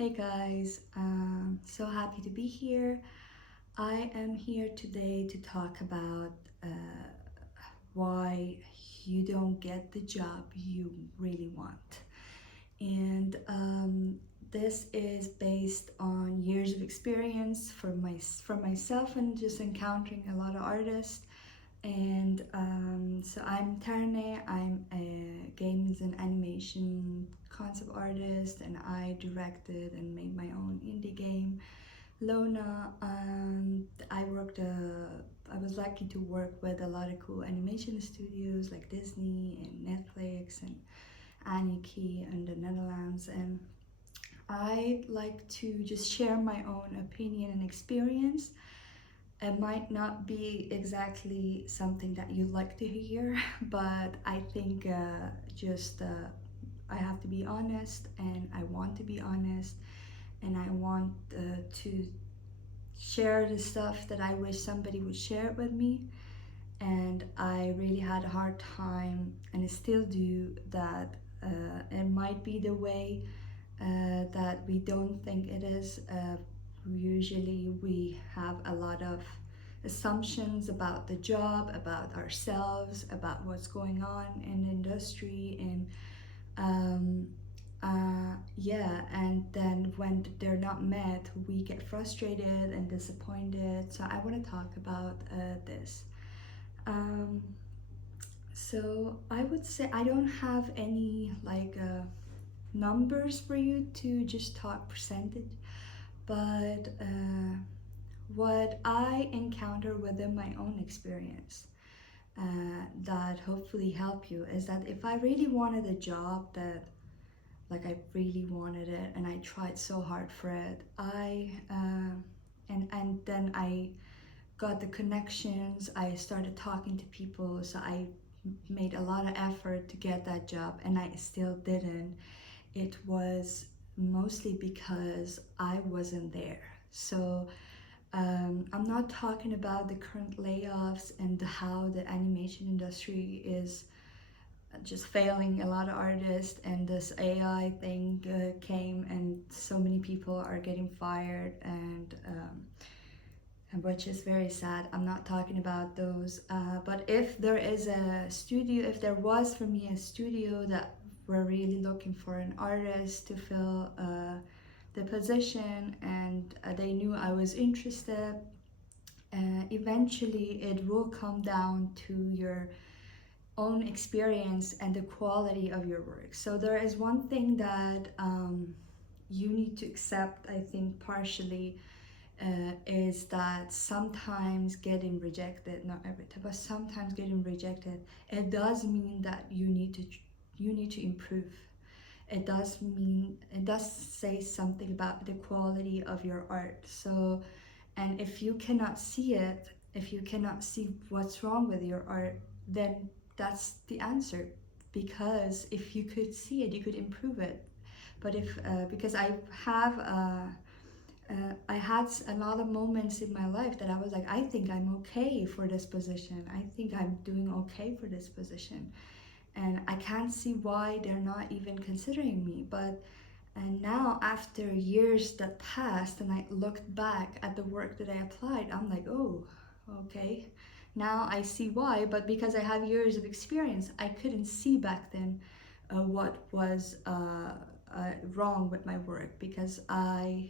Hey guys, so happy to be here. I am here today to talk about why you don't get the job you really want. And this is based on years of experience from myself and just encountering a lot of artists. And so I'm Tarne, I'm a games and animation concept artist, and I directed and made my own indie game, Lona. I was lucky to work with a lot of cool animation studios like Disney and Netflix and Aniki in the Netherlands. And I like to just share my own opinion and experience. It might not be exactly something that you like to hear, but I think just I have to be honest, and I want to be honest, and I want to share the stuff that I wish somebody would share it with me. And I really had a hard time, and I still do, that it might be the way that we don't think it is. Usually, we have a lot of assumptions about the job, about ourselves, about what's going on in the industry, and um, yeah, and then when they're not met, we get frustrated and disappointed. So I want to talk about this. Um, so I would say I don't have any numbers for you to just talk percentage, but what I encounter within my own experience that hopefully help you is that if I really wanted a job that I really wanted it and I tried so hard for it, and then I got the connections, I started talking to people, so I made a lot of effort to get that job and I still didn't. It was mostly because I wasn't there. So I'm not talking about the current layoffs and how the animation industry is just failing a lot of artists, and this AI thing came and so many people are getting fired, and which is very sad. I'm not talking about those. But if there is a studio, if there was for me a studio that were really looking for an artist to fill the position, and they knew I was interested, eventually it will come down to your own experience and the quality of your work. So there is one thing that you need to accept, I think, partially, is that sometimes getting rejected, not every time, but sometimes getting rejected, it does mean that you need to improve. It does say something about the quality of your art. So, and if you cannot see it, if you cannot see what's wrong with your art, then that's the answer. Because if you could see it, you could improve it. But if because I had a lot of moments in my life that I was like, I think I'm okay for this position. I think I'm doing okay for this position. And I can't see why they're not even considering me. But and now, after years that passed, and I looked back at the work that I applied, I'm like, oh, okay. Now I see why, but because I have years of experience, I couldn't see back then what was wrong with my work, because I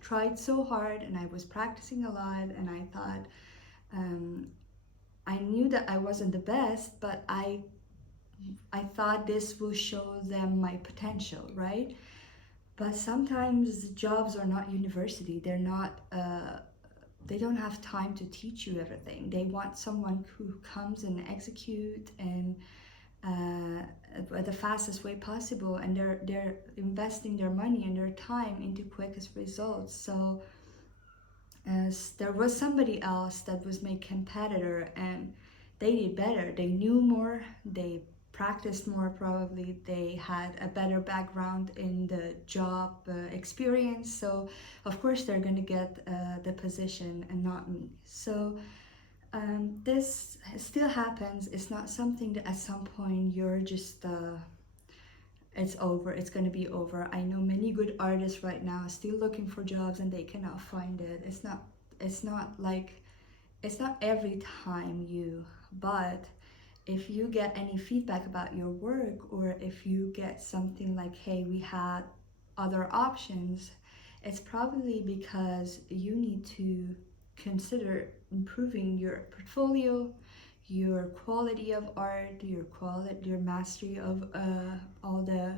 tried so hard and I was practicing a lot, and I thought um, I knew that I wasn't the best, but I thought this will show them my potential, right? But sometimes jobs are not university. They're not. They don't have time to teach you everything. They want someone who comes and execute and at the fastest way possible, and they're investing their money and their time into quickest results. So as there was somebody else that was my competitor, and they did better. They knew more. They practiced more, probably. They had a better background in the job experience. So of course they're going to get the position and not me. So this still happens. It's not something that at some point you're just it's over, it's going to be over. I know many good artists right now still looking for jobs and they cannot find it. It's not every time you, but if you get any feedback about your work, or if you get something like, hey, we had other options, it's probably because you need to consider improving your portfolio, your quality of art, your mastery of all the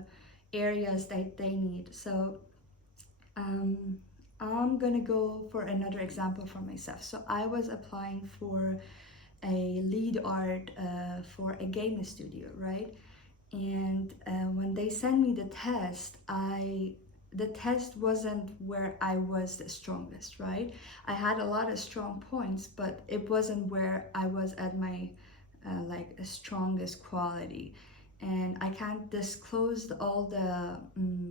areas that they need. So um, I'm gonna go for another example for myself. So I was applying for a lead art for a game studio, right? And when they sent me the test wasn't where I was the strongest, right? I had a lot of strong points, but it wasn't where I was at my like strongest quality. And I can't disclose all the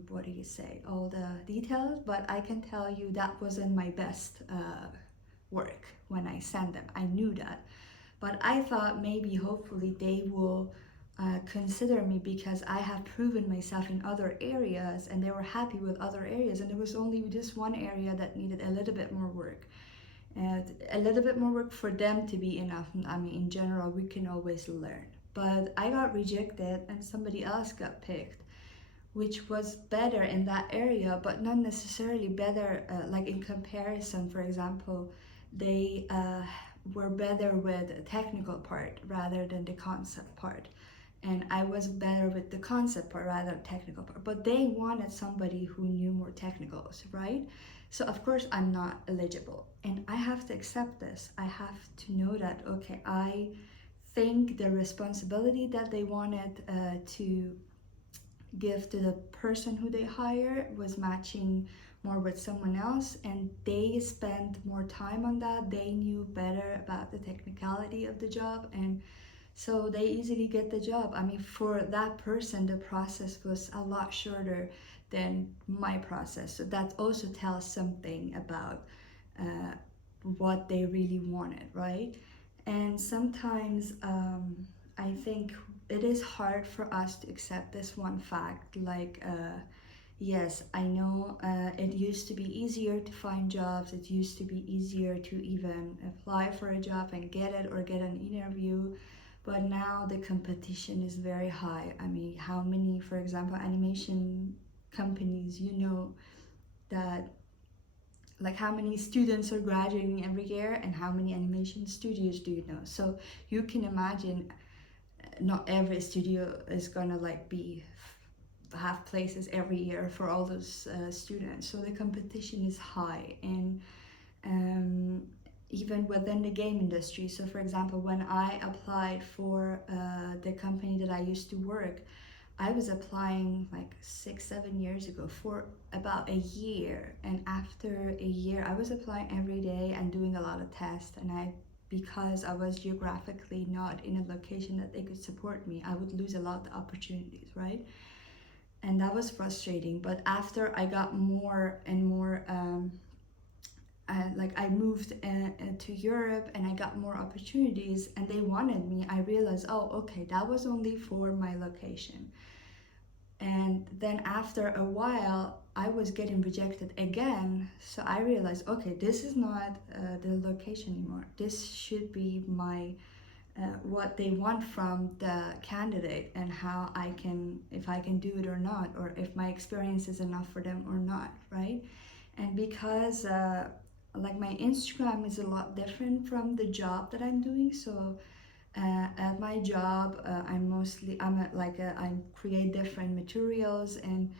what do you say, all the details, but I can tell you that wasn't my best work when I sent them. I knew that, but I thought maybe hopefully they will consider me because I have proven myself in other areas, and they were happy with other areas, and there was only this one area that needed a little bit more work. And a little bit more work for them to be enough. I mean, in general, we can always learn. But I got rejected and somebody else got picked, which was better in that area, but not necessarily better, like in comparison. For example, they were better with the technical part rather than the concept part. And I was better with the concept part rather than technical part. But they wanted somebody who knew more technicals, right? So of course I'm not eligible. And I have to accept this. I have to know that, okay, I think the responsibility that they wanted to give to the person who they hire was matching more with someone else, and they spent more time on that. They knew better about the technicality of the job, and so they easily get the job. I mean, for that person the process was a lot shorter than my process, so that also tells something about uh, what they really wanted, right? And sometimes I think it is hard for us to accept this one fact, like yes, I know it used to be easier to find jobs, it used to be easier to even apply for a job and get it or get an interview, but now the competition is very high. I mean, how many, for example, animation companies, you know, that like how many students are graduating every year and how many animation studios do you know? So you can imagine not every studio is gonna like be have places every year for all those students, so the competition is high. And um, even within the game industry, so for example, when I applied for the company that I used to work, I was applying like 6-7 years ago for about a year, and after a year I was applying every day and doing a lot of tests, and I, because I was geographically not in a location that they could support me, I would lose a lot of opportunities, right? And that was frustrating. But after I got more and more like I moved to Europe and I got more opportunities and they wanted me, I realized, oh, okay, that was only for my location. And then after a while I was getting rejected again, so I realized, okay, this is not the location anymore, this should be my what they want from the candidate, and how I can, if I can do it or not, or if my experience is enough for them or not, right? And because like my Instagram is a lot different from the job that I'm doing, so at my job I create different materials, and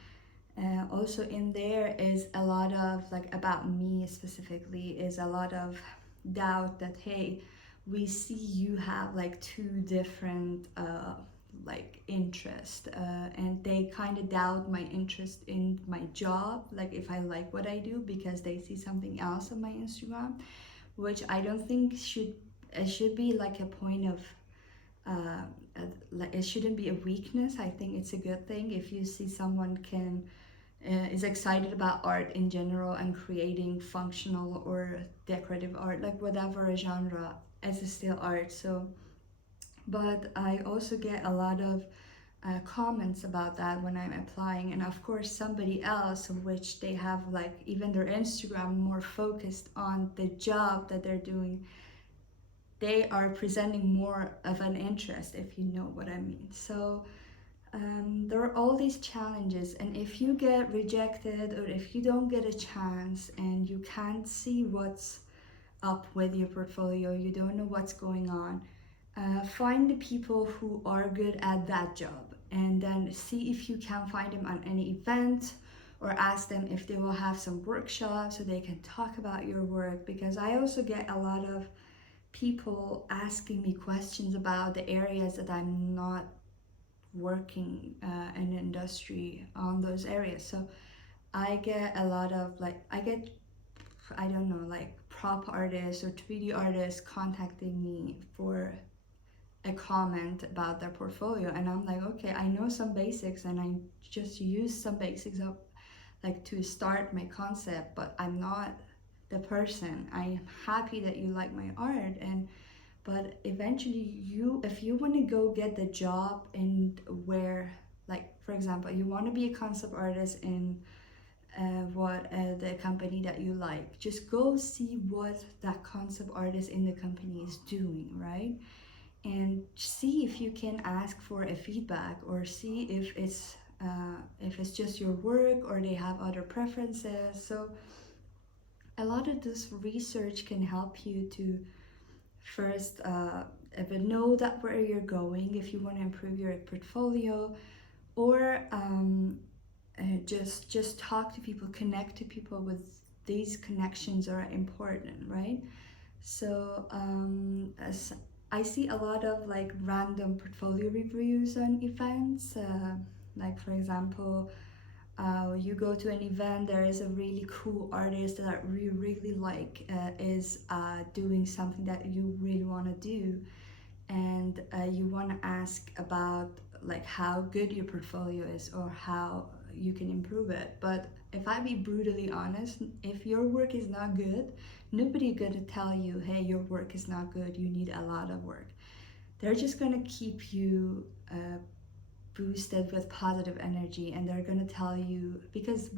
also in there is a lot of like about me specifically, is a lot of doubt that, hey, we see you have like two different like interest, and they kind of doubt my interest in my job, like if I like what I do, because they see something else on my Instagram, which I don't think should, it should be like a point of uh, like it shouldn't be a weakness. I think it's a good thing if you see someone can is excited about art in general and creating functional or decorative art, like whatever genre, as a still art. So, but I also get a lot of comments about that when I'm applying. And of course, somebody else, which they have like even their Instagram more focused on the job that they're doing, they are presenting more of an interest, if you know what I mean. So there are all these challenges, and if you get rejected or if you don't get a chance and you can't see what's up with your portfolio, you don't know what's going on, find the people who are good at that job and then see if you can find them on any event, or ask them if they will have some workshops so they can talk about your work. Because I also get a lot of people asking me questions about the areas that I'm not working in the industry on those areas. So I get a lot of like, I don't know, like prop artists or 3D artists contacting me for a comment about their portfolio, and I'm like, okay, I know some basics and I just use some basics of like to start my concept, but I'm not the person. I'm happy that you like my art, and but eventually you, if you want to go get the job and where, like for example, you want to be a concept artist in what the company that you like, just go see what that concept artist in the company is doing, right? And see if you can ask for a feedback, or see if it's just your work or they have other preferences. So a lot of this research can help you to first know that where you're going if you want to improve your portfolio, or just talk to people, connect to people. With these connections are important, right? So as I see a lot of like random portfolio reviews on events, like for example, you go to an event, there is a really cool artist that you really like, is doing something that you really want to do, and you want to ask about like how good your portfolio is or how you can improve it. But if I be brutally honest, if your work is not good, nobody gonna tell you, hey, your work is not good, you need a lot of work. They're just gonna keep you boosted with positive energy, and they're going to tell you, because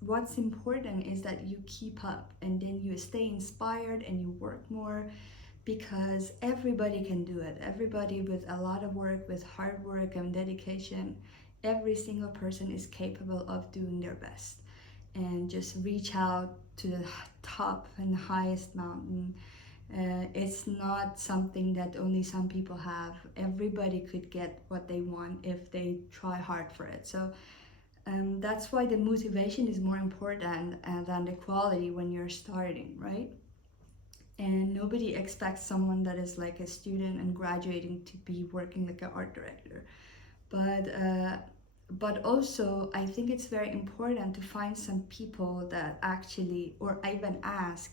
what's important is that you keep up and then you stay inspired and you work more, because everybody can do it. Everybody with a lot of work, with hard work and dedication, every single person is capable of doing their best. And just reach out to the top and highest mountain. It's not something that only some people have. Everybody could get what they want if they try hard for it. So that's why the motivation is more important than the quality when you're starting, right? And nobody expects someone that is like a student and graduating to be working like an art director. But also I think it's very important to find some people that actually, or even ask,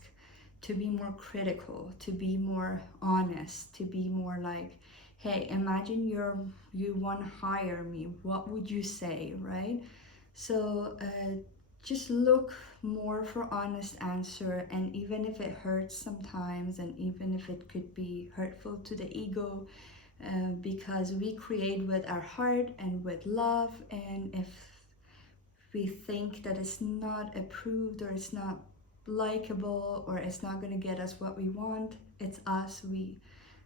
to be more critical, to be more honest, to be more like, hey, imagine you want to hire me, what would you say, right? So just look more for honest answer, and even if it hurts sometimes, and even if it could be hurtful to the ego, because we create with our heart and with love, and if we think that it's not approved or it's not likable or it's not going to get us what we want, it's us, we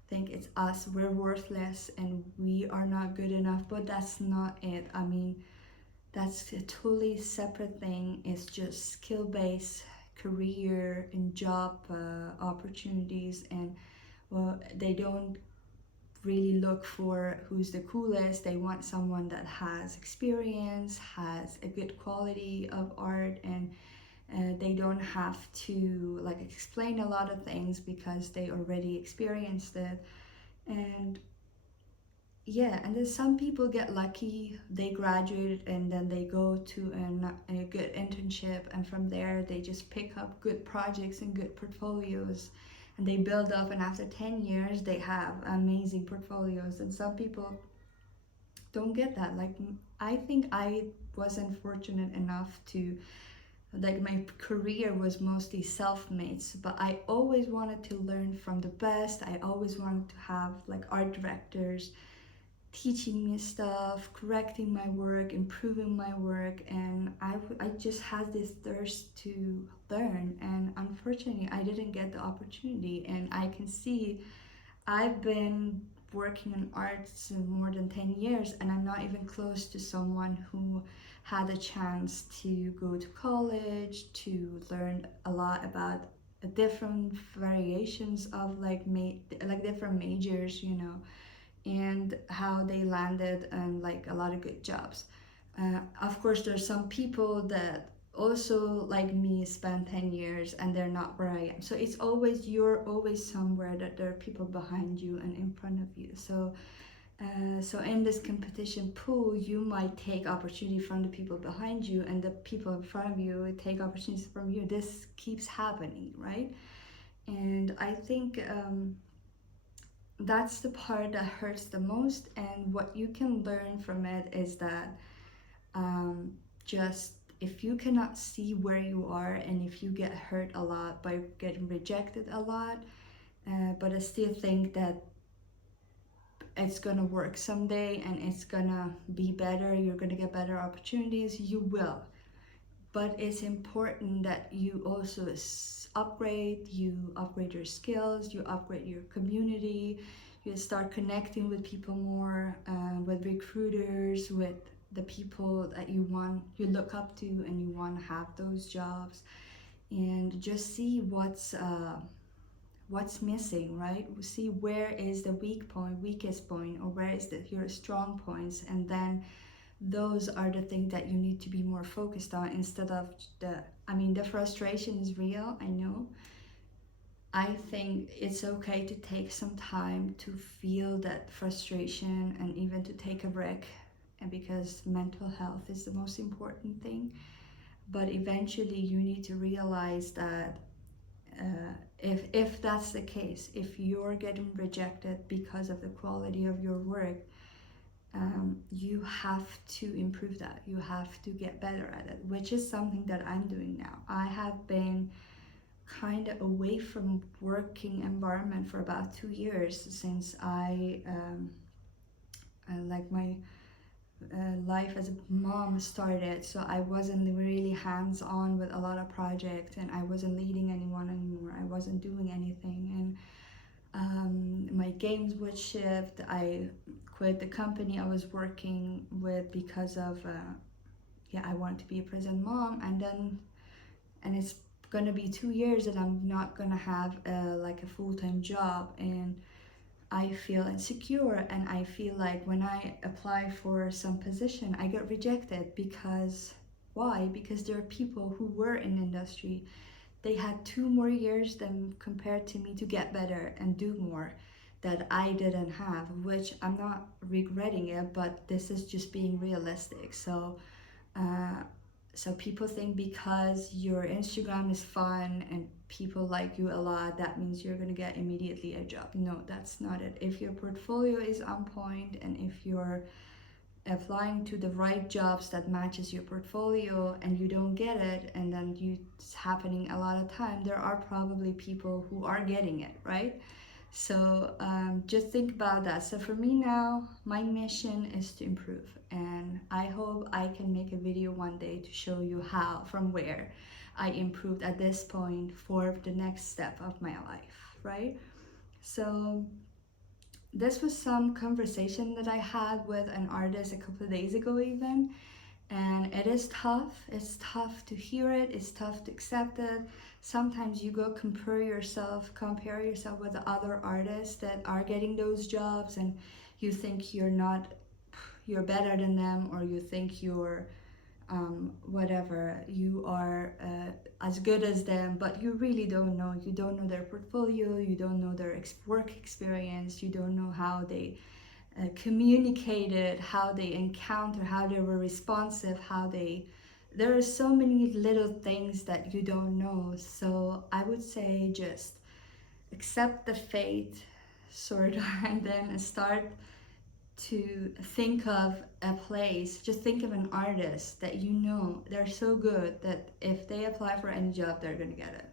think it's us, we're worthless and we are not good enough. But that's not it. I mean, that's a totally separate thing. It's just skill based career and job opportunities, and well, they don't really look for who's the coolest. They want someone that has experience, has a good quality of art, and they don't have to like explain a lot of things because they already experienced it. And yeah, and then some people get lucky, they graduate and then they go to a good internship, and from there they just pick up good projects and good portfolios, and they build up, and after 10 years they have amazing portfolios. And some people don't get that. Like, I think I wasn't fortunate enough to, like, my career was mostly self-made, but I always wanted to learn from the best. I always wanted to have like art directors teaching me stuff, correcting my work, improving my work, and I just had this thirst to learn, and unfortunately I didn't get the opportunity. And I can see I've been working in arts more than 10 years, and I'm not even close to someone who had a chance to go to college, to learn a lot about different variations of like different majors, you know, and how they landed and like a lot of good jobs. Of course, there's some people that also like me spend 10 years and they're not where I am. So it's always, you're always somewhere that there are people behind you and in front of you. So in this competition pool, you might take opportunity from the people behind you, and the people in front of you take opportunities from you. This keeps happening, right? And I think that's the part that hurts the most. And what you can learn from it is that um, just if you cannot see where you are, and if you get hurt a lot by getting rejected a lot, but I still think that it's gonna work someday and it's gonna be better, you're gonna get better opportunities, you will. But it's important that you also upgrade your skills, you upgrade your community, you start connecting with people more, with recruiters, with the people that you look up to and you want to have those jobs, and just see what's missing, right? See where is the weakest point, or where is your strong points, and then those are the things that you need to be more focused on, instead of the frustration is real, I know. I think it's okay to take some time to feel that frustration, and even to take a break, and because mental health is the most important thing. But eventually you need to realize that if that's the case, if you're getting rejected because of the quality of your work, you have to improve that. You have to get better at it, which is something that I'm doing now. I have been kind of away from working environment for about 2 years, since like my life as a mom started. So I wasn't really hands on with a lot of projects, and I wasn't leading anyone anymore. I wasn't doing anything, and my games would shift. I quit the company I was working with because of yeah, I wanted to be a present mom, and it's gonna be 2 years that I'm not gonna have like a full-time job, and I feel insecure, and I feel like when I apply for some position I get rejected. Because why? Because there are people who were in industry, they had 2 more years than compared to me to get better and do more that I didn't have, which I'm not regretting it, but this is just being realistic. Uh, so people think because your Instagram is fun and people like you a lot, that means you're gonna get immediately a job. No, that's not it. If your portfolio is on point, and if you're applying to the right jobs that matches your portfolio and you don't get it, and then it's happening a lot of time, there are probably people who are getting it, right? So just think about that. So for me now, my mission is to improve, and I hope I can make a video one day to show you how, from where I improved at this point for the next step of my life, right? So this was some conversation that I had with an artist a couple of days ago even, and it is tough. It's tough to hear it, it's tough to accept it. Sometimes you go compare yourself with the other artists that are getting those jobs, and you think you're better than them, or you think you're whatever, you are as good as them, but you really don't know. You don't know their portfolio, you don't know their work experience, you don't know how they communicated, how they encounter, how they were responsive, there are so many little things that you don't know. So I would say just accept the fate, sort of, and then start to think of a place. Just think of an artist that you know they're so good that if they apply for any job, they're gonna get it.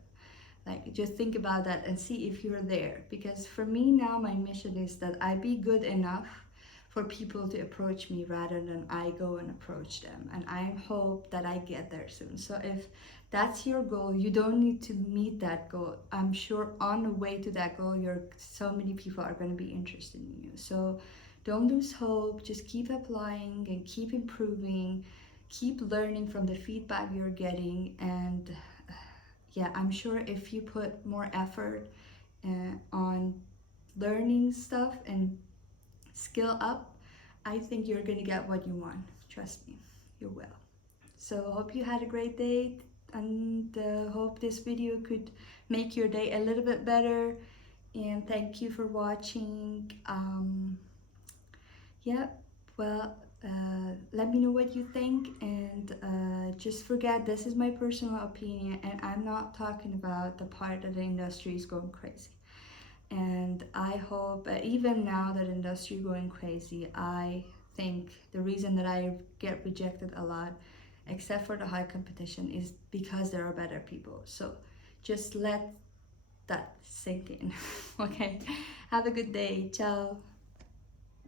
Like, just think about that and see if you're there. Because for me now, my mission is that I be good enough for people to approach me rather than I go and approach them. And I hope that I get there soon. So if that's your goal, you don't need to meet that goal. I'm sure on the way to that goal, so many people are going to be interested in you. So don't lose hope. Just keep applying and keep improving. Keep learning from the feedback you're getting. And yeah, I'm sure if you put more effort on learning stuff and skill up, I think you're gonna get what you want. Trust me, you will. So hope you had a great day, and hope this video could make your day a little bit better. And thank you for watching. Yeah, well, let me know what you think, and just forget this is my personal opinion, and I'm not talking about the part that the industry is going crazy. And I hope, even now that industry going crazy, I think the reason that I get rejected a lot, except for the high competition, is because there are better people. So just let that sink in. Okay, have a good day. Ciao.